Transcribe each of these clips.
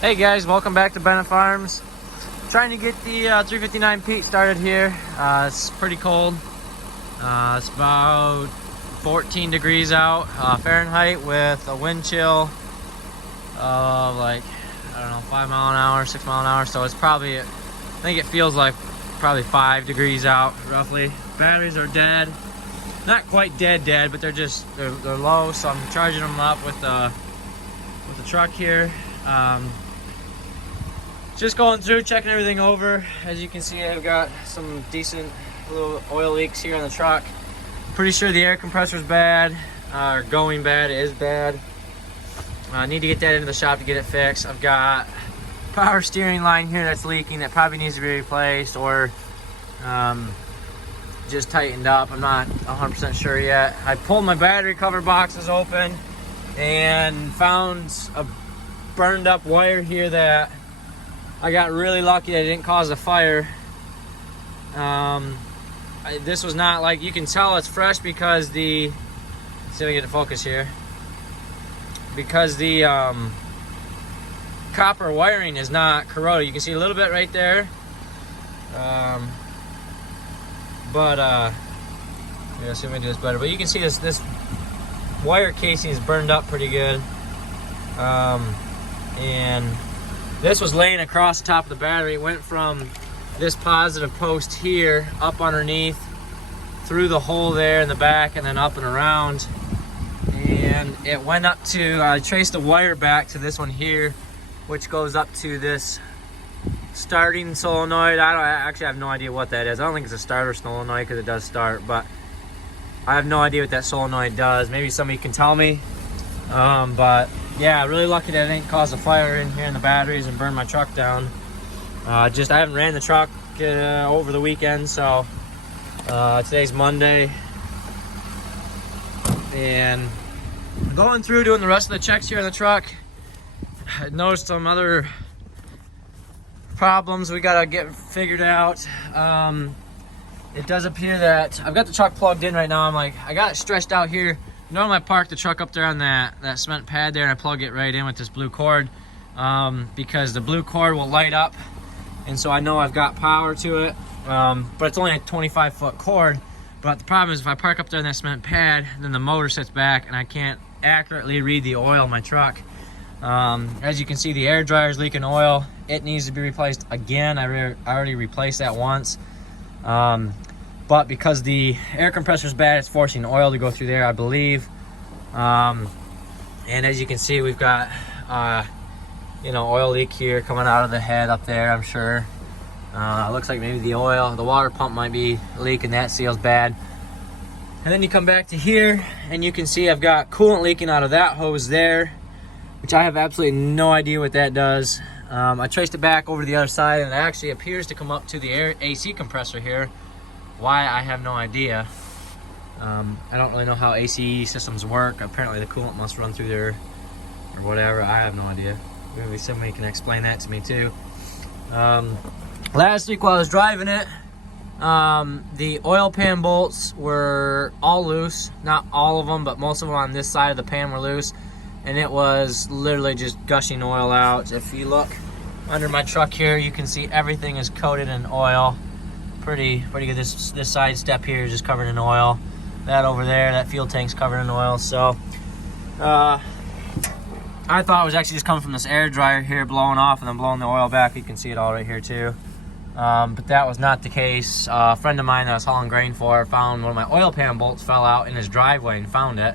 Hey guys, welcome back to Bennett Farms. Trying to get the 359 Pete started here. It's pretty cold. It's about 14 degrees out Fahrenheit with a wind chill of like, I don't know, 5 mile an hour, 6 mile an hour. So it's probably, I think it feels like probably 5 degrees out roughly. Batteries are dead. Not quite dead, but they're low. So I'm charging them up with the truck here. Just going through, checking everything over. As you can see, I've got some decent little oil leaks here on the truck. Pretty sure the air compressor's bad, or going bad. It is bad. I need to get that into the shop to get it fixed. I've got power steering line here that's leaking that probably needs to be replaced or just tightened up. I'm not 100% sure yet. I pulled my battery cover boxes open and found a burned up wire here that I got really lucky that it didn't cause a fire. This was not, like, you can tell it's fresh because see if we get the focus here. Because the copper wiring is not corroded. You can see a little bit right there. Yeah, see if I can do this better. But you can see this wire casing is burned up pretty good. And this was laying across the top of the battery. It went from this positive post here up underneath through the hole there in the back and then up and around, and it went up to I traced the wire back to this one here, which goes up to this starting solenoid. I actually have no idea what that is. I don't think it's a starter solenoid because it does start, but I have no idea what that solenoid does. Maybe somebody can tell me. But yeah, really lucky that it didn't cause a fire in here in the batteries and burn my truck down. I haven't ran the truck over the weekend, so today's Monday. And going through doing the rest of the checks here on the truck, I noticed some other problems we gotta get figured out. It does appear that I've got the truck plugged in right now. I got it stretched out here. Normally I park the truck up there on that cement pad there and I plug it right in with this blue cord because the blue cord will light up, and so I know I've got power to it, but it's only a 25-foot cord. But the problem is if I park up there on that cement pad, then the motor sits back and I can't accurately read the oil in my truck. As you can see, the air dryer is leaking oil. It needs to be replaced again. I already replaced that once. But because the air compressor is bad, it's forcing oil to go through there, I believe. And as you can see, we've got, oil leak here coming out of the head up there, I'm sure. It looks like maybe the water pump might be leaking. That seal's bad. And then you come back to here, and you can see I've got coolant leaking out of that hose there, which I have absolutely no idea what that does. I traced it back over to the other side, and it actually appears to come up to the AC compressor here. Why, I have no idea. I don't really know how AC systems work. Apparently the coolant must run through there or whatever. I have no idea. Maybe somebody can explain that to me too. Last week while I was driving it, the oil pan bolts were all loose. Not all of them, but most of them on this side of the pan were loose. And it was literally just gushing oil out. If you look under my truck here, you can see everything is coated in oil. Pretty good. This side step here is just covered in oil. That over there, that fuel tank's covered in oil. So I thought it was actually just coming from this air dryer here blowing off and then blowing the oil back. You can see it all right here too. But that was not the case. A friend of mine that I was hauling grain for found one of my oil pan bolts fell out in his driveway and found it.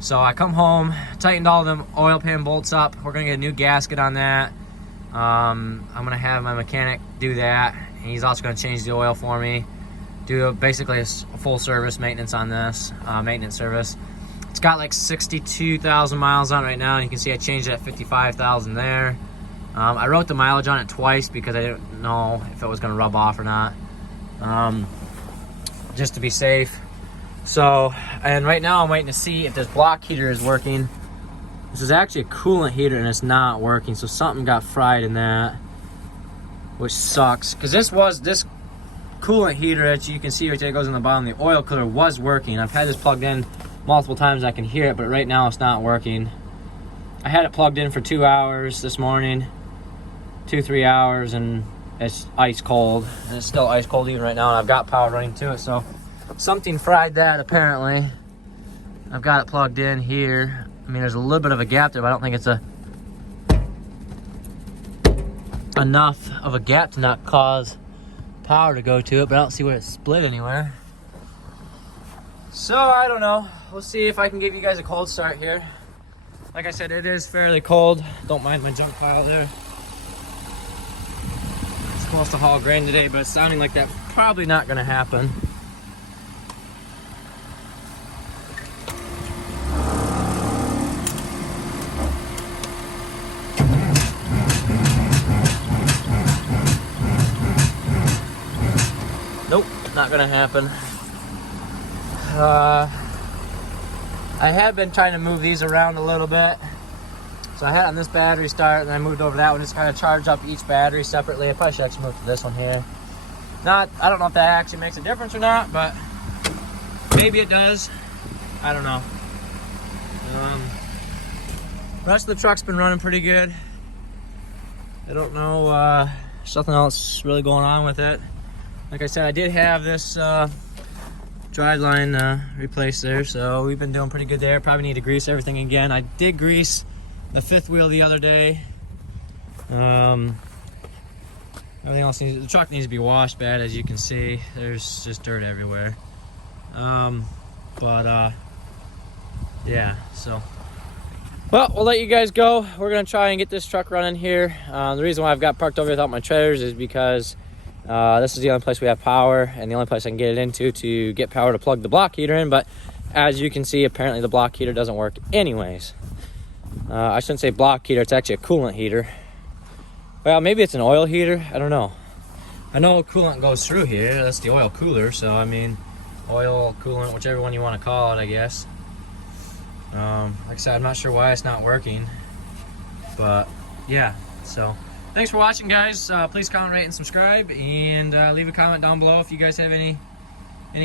So I come home, tightened all them oil pan bolts up. We're gonna get a new gasket on that. I'm gonna have my mechanic do that. He's also going to change the oil for me, do basically a full service maintenance on this, maintenance service. It's got like 62,000 miles on it right now, and you can see I changed it at 55,000 there. I wrote the mileage on it twice because I didn't know if it was going to rub off or not, just to be safe. So, and right now I'm waiting to see if this block heater is working. This is actually a coolant heater and it's not working, so something got fried in that, which sucks, because this coolant heater that you can see right there goes on the bottom, the oil cooler was working. I've had this plugged in multiple times, I can hear it, but right now it's not working. I had it plugged in for 2 hours this morning, 2-3 hours, and it's ice cold, and it's still ice cold even right now, and I've got power running to it, so something fried that apparently. I've got it plugged in here. I mean, there's a little bit of a gap there, but I don't think it's enough of a gap to not cause power to go to it, but I don't see where it's split anywhere. So I don't know. We'll see if I can give you guys a cold start here. Like I said, it is fairly cold. Don't mind my junk pile there. It's supposed to haul grain today, but it's sounding like that's probably not going to happen. Nope, not gonna happen. I have been trying to move these around a little bit. So I had it on this battery start, and I moved over to that one, just kind of charge up each battery separately. I probably should actually move to this one here. I don't know if that actually makes a difference or not, but maybe it does. I don't know. Rest of the truck's been running pretty good. I don't know, there's nothing else really going on with it. Like I said, I did have this drive line replaced there, so we've been doing pretty good there. Probably need to grease everything again. I did grease the fifth wheel the other day. Everything else the truck needs to be washed bad, as you can see. There's just dirt everywhere. Yeah, so. Well, we'll let you guys go. We're gonna try and get this truck running here. The reason why I've got parked over here without my trailers is because this is the only place we have power, and the only place I can get it into to get power to plug the block heater in. But as you can see, apparently the block heater doesn't work anyways. I shouldn't say block heater, it's actually a coolant heater. Well, maybe it's an oil heater, I don't know. I know coolant goes through here, that's the oil cooler, so I mean, oil, coolant, whichever one you want to call it, I guess. Like I said, I'm not sure why it's not working, but yeah, so thanks for watching, guys. Please comment, rate, and subscribe, and leave a comment down below if you guys have any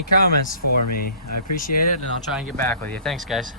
comments for me. I appreciate it, and I'll try and get back with you. Thanks, guys.